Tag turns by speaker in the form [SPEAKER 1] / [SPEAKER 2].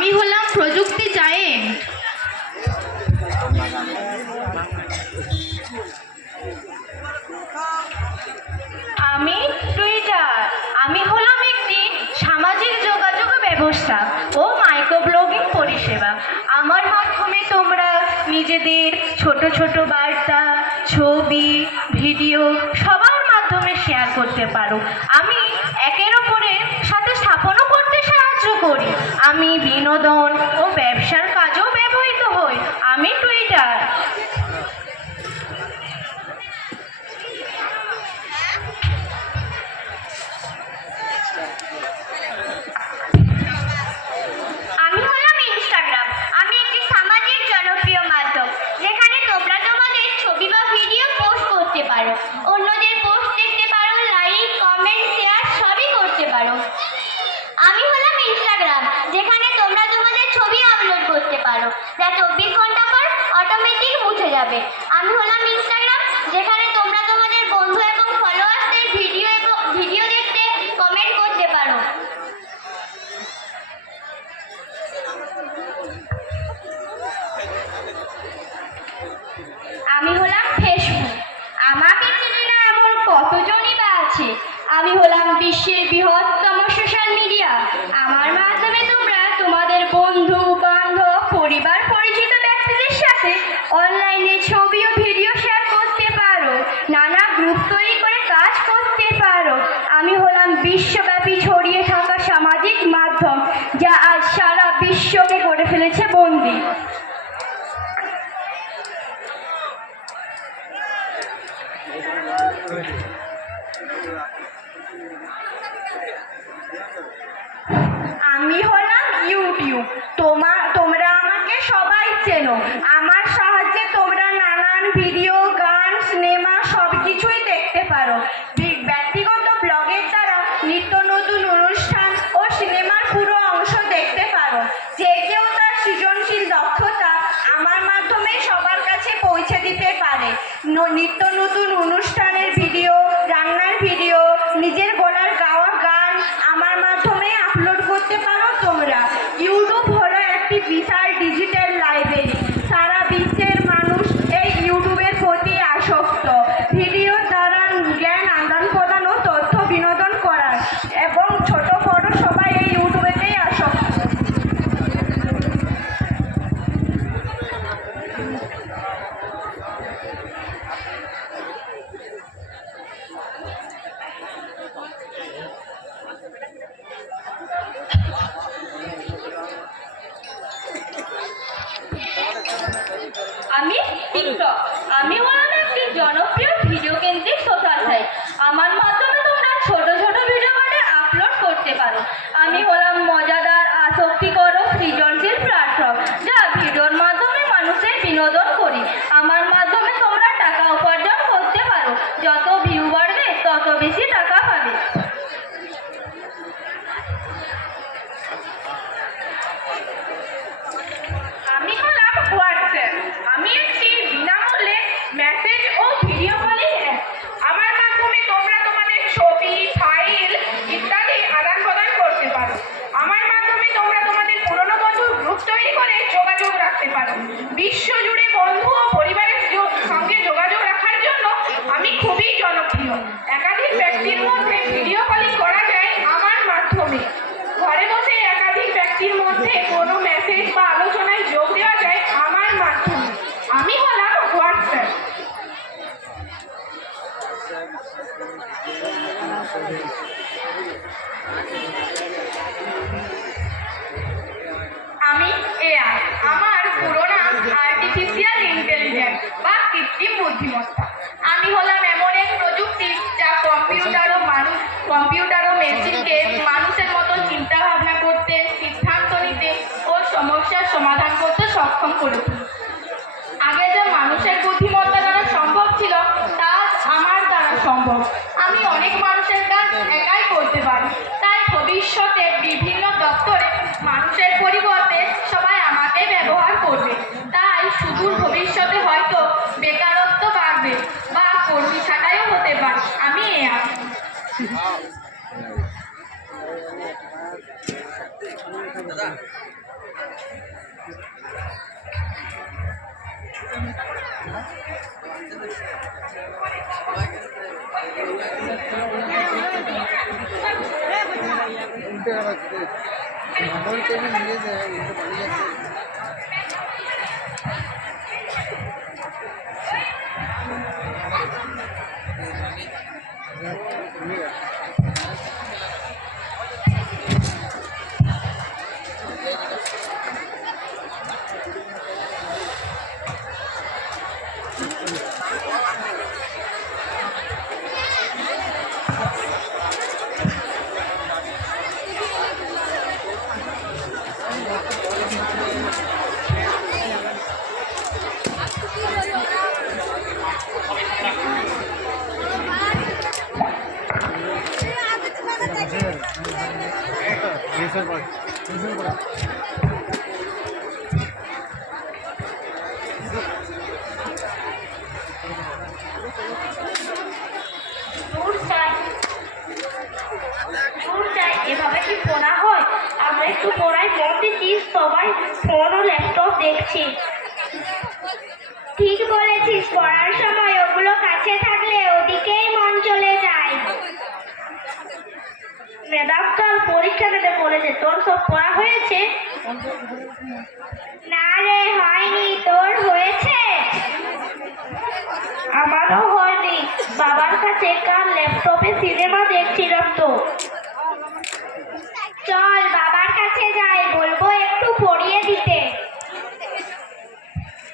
[SPEAKER 1] আমি হলাম প্রযুক্তি জায়েন্ট। আমি টুইটার। আমি হলাম একটি সামাজিক যোগাযোগ ব্যবস্থা ও মাইক্রোব্লগিং পরিষেবা। আমার মাধ্যমে তোমরা নিজেদের ছোট ছোট বার্তা, ছবি, ভিডিও সবার মাধ্যমে শেয়ার করতে পারো। আমি একের ওপরের সাথে স্থাপনও করতে সাহায্য করি আমি বিনোদন ও ব্যবসার কাজেও ব্যবহৃত হই। আমি টুইটার
[SPEAKER 2] যাবে আমি হলাম ইনস্টাগ্রাম যেখানে তোমরা তোমাদের বন্ধু এবং ফলোয়ার্সদের ভিডিও এবং ভিডিও দেখতে কমেন্ট করতে পারো। আমি হলাম ফেসবুক আমাকে চিনি না এমন কতজনই বা আছে। আমি হলাম বিশ্বের বৃহত্তম সোশ্যাল মিডিয়া আমার মাধ্যমে তোমরা তোমাদের বন্ধু, বান্ধব, পরিবার, পরিচিত ব্যক্তিদের সাথে অনলাইনে ছবি ও ভিডিও শেয়ার করতে পারো। নানা গ্রুপ তৈরি করে কাজ করতে পারো। আমি হলাম বিশ্বব্যাপী ছড়িয়ে থাকা সামাজিক মাধ্যম, যা আজ সারা বিশ্বকে করে ফেলেছে বন্দী। আমি হলাম ইউটিউব তোমার তোমরা আমাকে সবাই চেনো আমার সাহায্যে তোমরা নানান ভিডিও গান সিনেমা সব কিছুই দেখতে পারো। ব্যক্তিগত ব্লগের দ্বারা নিত্য নতুন অনুষ্ঠান ও সিনেমার পুরো অংশ দেখতে পারো। যে কেউ তার সৃজনশীল দক্ষতা আমার মাধ্যমে সবার কাছে পৌঁছে দিতে পারে। নিত্য নতুন অনুষ্ঠানের ভিডিও রান্নার ভিডিও নিজের গলার গাওয়া গান আমার মাধ্যমে আপলোড করতে পারো তোমরা। ইউটিউব হলো একটি বিশাল ডিজিটাল লাইব্রেরি সারা বিশ্বের মানুষ এই ইউটিউবের প্রতি আসক্ত ভিডিও দ্বারা জ্ঞান আদান প্রদান ও তথ্য বিনোদন করার এবং ছোট বড় সবাই এই ইউটিউবেতেই আসক্ত আমি টিকটক আমি হলাম একটি জনপ্রিয় ভিডিও কেন্দ্রিক সোশ্যাল সাইট আমার মাধ্যমে তোমরা ছোট ছোট ভিডিও মানে আপলোড করতে পারো। আমি হলাম মজাদার, আসক্তিকর ও সৃজনশীল প্ল্যাটফর্ম যা ভিডিওর মাধ্যমে মানুষের বিনোদন করি। আমার মাধ্যমে তোমরা টাকা উপার্জন করতে পারো। যত ভিউ বাড়বে, তত বেশি টাকা পারো বিশ্ব জুড়ে বন্ধু ও পরিবারের সঙ্গে যোগাযোগ রাখার জন্য আমি খুবই জনপ্রিয়। সক্ষম করে তোলে। আগে যা মানুষের বুদ্ধিমত্তা দ্বারা সম্ভব ছিল, তা আমার দ্বারা সম্ভব। আমি অনেক মানুষের কাজ একাই করতে পারি। তাই ভবিষ্যতে বিভিন্ন দপ্তরে মানুষের পরিবর্তে সবাই আমাকে ব্যবহার করবে। তাই সুদূর ভবিষ্যতে হয়তো বেকারত্ব বাড়বে বা কর্মী ছাঁটাইও হতে পারে। আমি এ
[SPEAKER 3] দাদা।
[SPEAKER 4] উল্টে গেছে মামল টেনে নিয়ে যায় উল্টে পালিয়ে যাচ্ছে
[SPEAKER 3] এভাবে কি পড়া হয় আমরা একটু পড়ায় মন সবাই ফোন ও ল্যাপটপ দেখছি ঠিক বলেছিস পড়ার সময় ওগুলো কাছে থাকলে ওদিকেই মন চলে যায়। ম্যাডাম কাল পরীক্ষা দিতে বলেছে। তোর সব পড়া হয়েছে? না রে, হয়নি। তোর হয়েছে? আমারও হয়নি। বাবার কাছে কাল ল্যাপটপে সিনেমা দেখছিলাম তো।